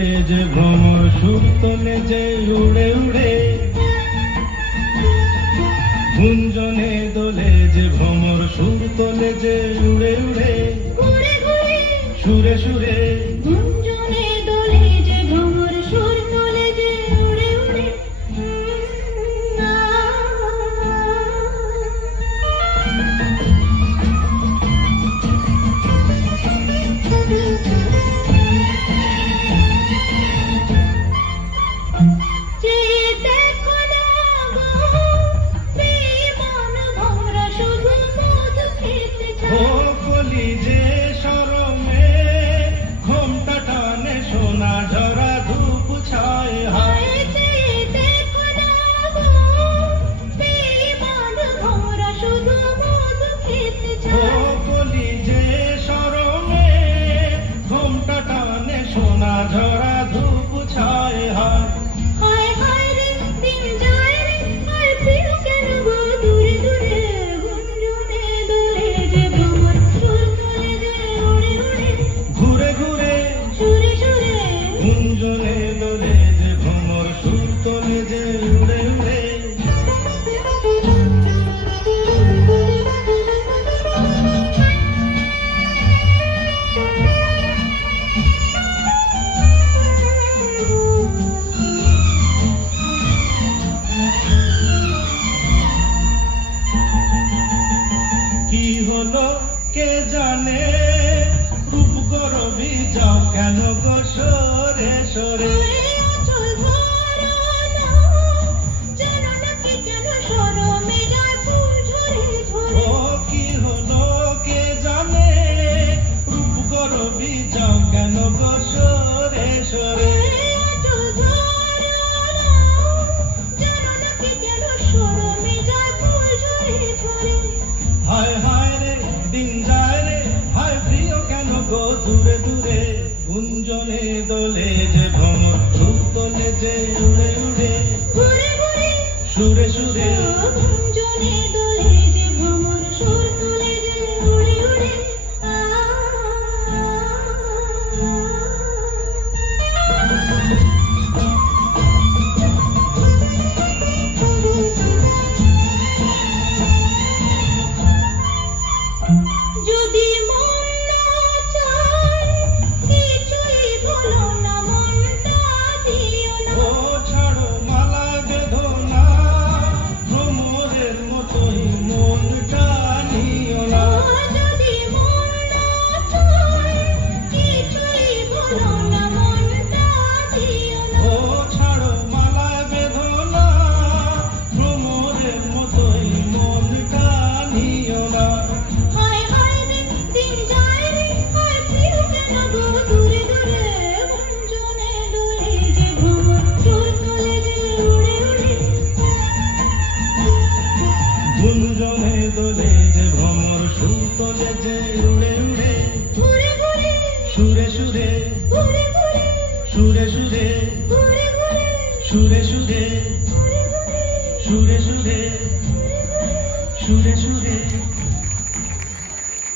দোলে যে ভ্রমর সুর তোলে যে উড়ে উড়ে, গুঞ্জনে দোলে যে ভ্রমর সুর তোলে যে উড়ে উড়ে, সুরে সুরে গুঞ্জনে দোলে যে ভ্রমর সুর তোলে যে উড়ে উড়ে। যে শরমে ঘোমটা টানে সোনা ঝরা ধূপ ছায় হায়, যে শরমে ঘোমটা টানে সোনা ঝরা ধূপ ছায় হায়। গুঞ্জনে দোলে যে ভ্রমর সুর তোলে যে উড়ে উড়ে, কি হলো কে জানে, রূপ গরবি যাও কেন গো সরে সরে। ও কি হলো কে জানে, রূপ গরবি যাও কেন গো সরে সরে। হায় হায় রে দিন যায় রে, হায় প্রিয় কেন গো দূরে দূরে। গুঞ্জনে দোলে যে ভ্রমর সুর তোলে যে উড়ে উড়ে, সুরে সুরে গুঞ্জনে দোলে যে ভ্রমর সুর তোলে যে উড়ে উড়ে। যদি মন না চায় কিছুই বলো না, মনটা দিও না। ও ছাড়ো মালা বেঁধো না, ভ্রমরের মতোই মনটা নিও না। যদি মন না চায় কিছুই বলো না, মনটা দিও না। ও ছাড়ো মালা বেঁধো না, ভ্রমরের মতোই মনটা নিও না। হায় হায় রে দিন যায় রে, হায় প্রিয় কেন গো দূরে দূরে। গুঞ্জনে দোলে যে ভ্রমর সুর তোলে যে উড়ে উড়ে, গুঞ্জনে দোলে যে ভ্রমর সুর তোলে যে উড়ে উড়ে, ঘুরে ঘুরে সুরে সুরে ঘুরে ঘুরে সুরে সুরে ঘুরে ঘুরে সুরে সুরে ঘুরে ঘুরে সুরে সুরে সুরে সুরে।